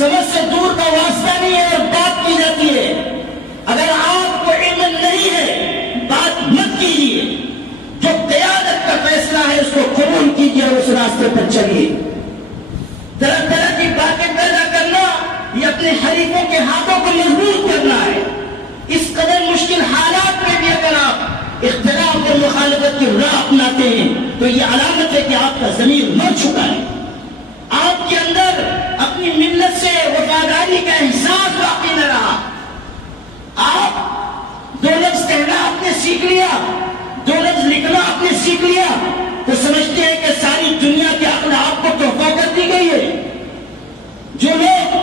سمجھ سے دور کا واسطہ نہیں ہے اور بات کی جاتی ہے. اگر آپ کو علم نہیں ہے بات مت کیجیے. جو قیادت کا فیصلہ ہے اس کو قبول کیجیے اور اس راستے پر چلیے. طرح طرح کی باتیں پیدا کرنا یہ اپنے حریفوں کے ہاتھوں کو مضبوط کرنا ہے. اس قدر مشکل حالات میں بھی اگر آپ اختلاف اور مخالفت کی راہ اپناتے ہیں تو یہ علامت ہے کہ آپ کا ضمیر مر چکا ہے. آپ کے اندر اپنی ملت سے وفاداری کا احساس باقی نہ رہا. آپ دو لفظ کہنا آپ نے سیکھ لیا, دو لفظ لکھنا آپ نے سیکھ لیا تو سمجھتے ہیں کہ ساری دنیا کے عقل آپ کو تحفہ کر دی گئی ہے. جو لوگ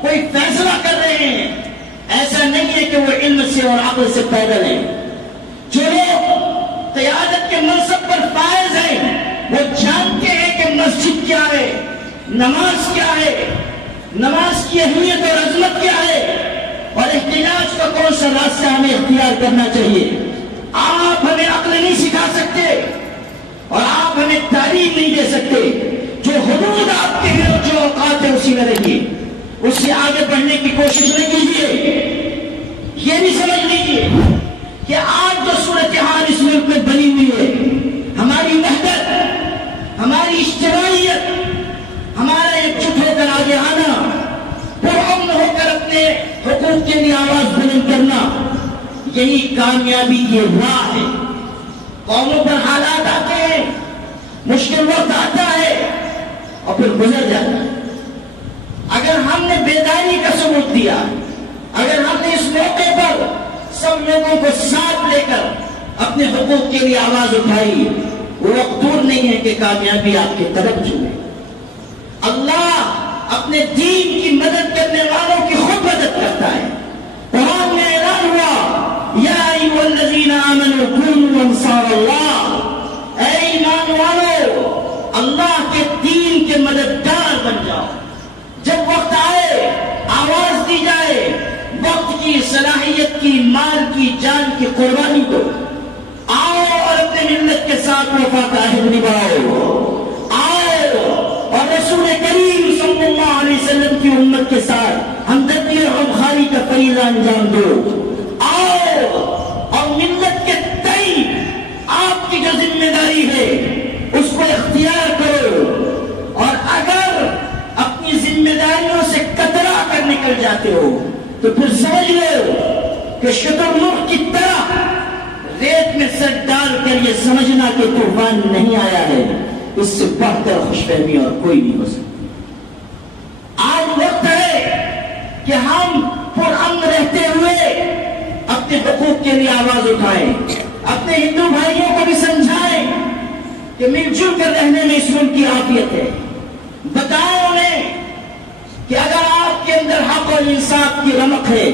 کوئی فیصلہ کر رہے ہیں ایسا نہیں ہے کہ وہ علم سے اور عقل سے پیدل ہیں. جو لوگ قیادت کے منصب پر فائز ہیں وہ جانتے ہیں کہ مسجد کیا ہے, نماز کیا ہے, نماز کی اہمیت اور عظمت کیا ہے اور احتجاج کا کون سا راستہ ہمیں اختیار کرنا چاہیے. آپ ہمیں عقل نہیں سکھا سکتے اور آپ ہمیں تعلیم نہیں دے سکتے. جو حدود آپ کے ہیں اور جو اوقات ہے اسی میں رہیے, اس سے آگے بڑھنے کی کوشش نہیں کیجیے. یہ بھی سمجھ لیجیے کہ آج جو صورتحال اس ملک میں بنی ہوئی ہے, ہماری وحدت, ہماری اجتماعیت, ہمارا ایکجٹ ہو کر آگے آنا, پرامن ہو کر اپنے حقوق کے لیے آواز بلند کرنا, یہی کامیابی کی راہ ہے. قوموں پر حالات آتے ہیں, مشکل وقت آتا ہے اور پھر گزر جاتا ہے. اگر ہم نے بیداری کا ثبوت دیا, اگر ہم نے اس موقع پر سب لوگوں کو ساتھ لے کر اپنے حقوق کے لیے آواز اٹھائی, وہ وقت دور نہیں ہے کہ کامیابی آپ کی طرف جھومے. اللہ اپنے دین کی مدد کرنے والوں کی خود مدد کرتا ہے. قرآن میں اعلان ہوا یا ایھا الذین آمنوا کونوا انصار اللہ, اے ایمان والو اللہ کے دین کے مددگار بن جاؤ. جب وقت آئے آواز دی جائے, وقت کی, صلاحیت کی, مال کی, جان کی قربانی دو. آؤ اور اپنے ملت کے ساتھ وفا کا عہد نبھاؤ. آؤ اور رسول کریم صلی اللہ علیہ وسلم کی امت کے ساتھ ہمدردی اور غمخواری کا فریضہ انجام دو. آؤ اور ملت کے تئیں آپ کی جو ذمہ داری ہے اس کو اختیار کرو. اور اگر اپنی ذمہ داریوں سے کترا کر نکل جاتے ہو تو پھر سمجھ لو کہ شترمرغ کی طرح ریت میں سر ڈال کر یہ سمجھنا کہ طوفان نہیں آیا ہے, اس سے بڑھ کر خوش فہمی اور کوئی نہیں ہو سکتی. آج وقت ہے کہ ہم پرامن رہتے ہوئے اپنے حقوق کے لیے آواز اٹھائیں, اپنے ہندو بھائیوں کو بھی سمجھائیں کہ مل جل کر رہنے میں اس ملک کی عافیت ہے. بتائیں انہیں کہ اگر آپ کے اندر حق اور انصاف کی رمق ہے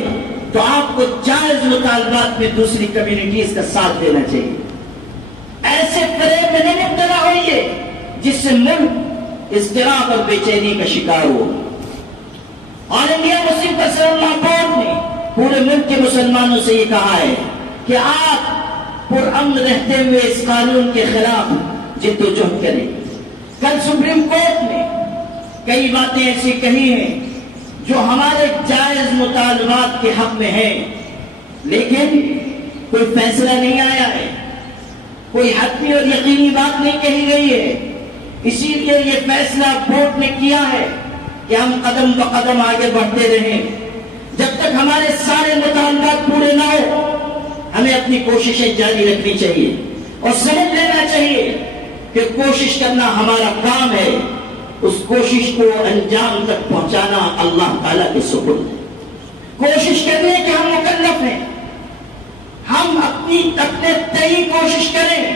تو آپ کو جائز مطالبات میں دوسری کمیونٹیز کا ساتھ دینا چاہیے. ایسے فریب میں نہیں مبتلا ہوئیے جس سے ملک اضطراب اور بے چینی کا شکار ہو. اور انڈیا مسلم پرسنل لا بورڈ نے پورے ملک کے مسلمانوں سے یہ کہا ہے کہ آپ پرامن رہتے ہوئے اس قانون کے خلاف جد و جہد کریں. کل سپریم کورٹ نے کئی باتیں ایسی کہی ہیں جو ہمارے جائز مطالبات کے حق میں ہیں, لیکن کوئی فیصلہ نہیں آیا ہے, کوئی حتمی اور یقینی بات نہیں کہی گئی ہے. اسی لیے یہ فیصلہ کورٹ نے کیا ہے کہ ہم قدم بقدم آگے بڑھتے رہیں. جب تک ہمارے سارے مطالبات پورے نہ ہو ہمیں اپنی کوششیں جاری رکھنی چاہیے اور سمجھ لینا چاہیے کہ کوشش کرنا ہمارا کام ہے. اس کوشش کو انجام تک پہنچانا اللہ تعالیٰ کے سپرد ہے. کوشش کرنے کہ ہم مکلف ہیں, ہم اپنے تئیں کوشش کریں,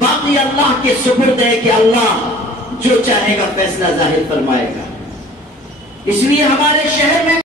باقی اللہ کے سپرد ہے کہ اللہ جو چاہے گا فیصلہ ظاہر فرمائے گا. اس لیے ہمارے شہر میں